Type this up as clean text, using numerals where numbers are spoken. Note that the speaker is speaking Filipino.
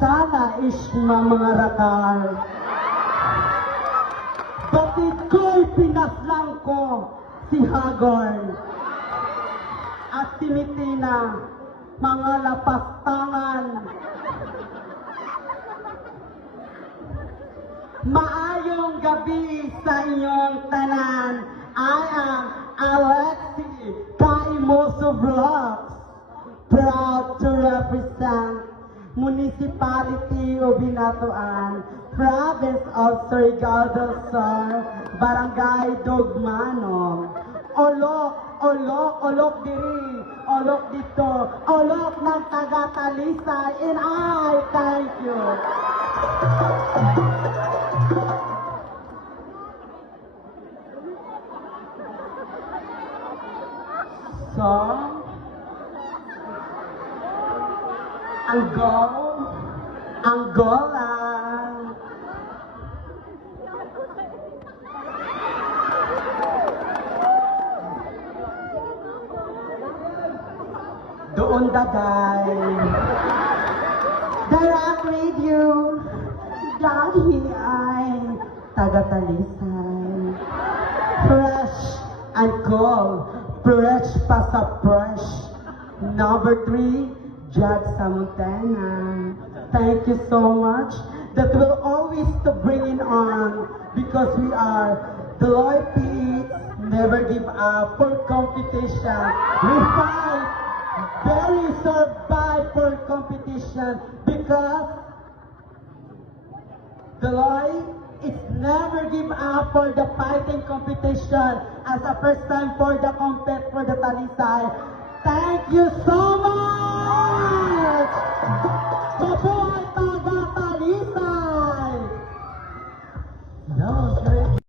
sana isma mga rakal. Batid ko'y pinaslang ko si Hagor at si Mitina, mga lapastangan. Maayong gabi sa inyong tanan. I am Alexi Kaimoso Vlogs, proud to represent Municipality of Binatuan, Province of Surigao del Sur, Barangay Dugmanong. Olok, olok, olok diri, olok dito, olok ng taga-Talisay, and I thank you. So, Angola. Doon dagay. Direct radio. Dahil ay taga-Talisay. Fresh and cool. Fresh pa sa fresh. Number 3, Judge Samontena. Thank you so much. That will always to bring it on because we are the Loy Peeps, never give up for competition. We fight, very survive for competition because the Loy is never give up for the fighting competition as a first time for the compete for the Talisay. Thank you so much!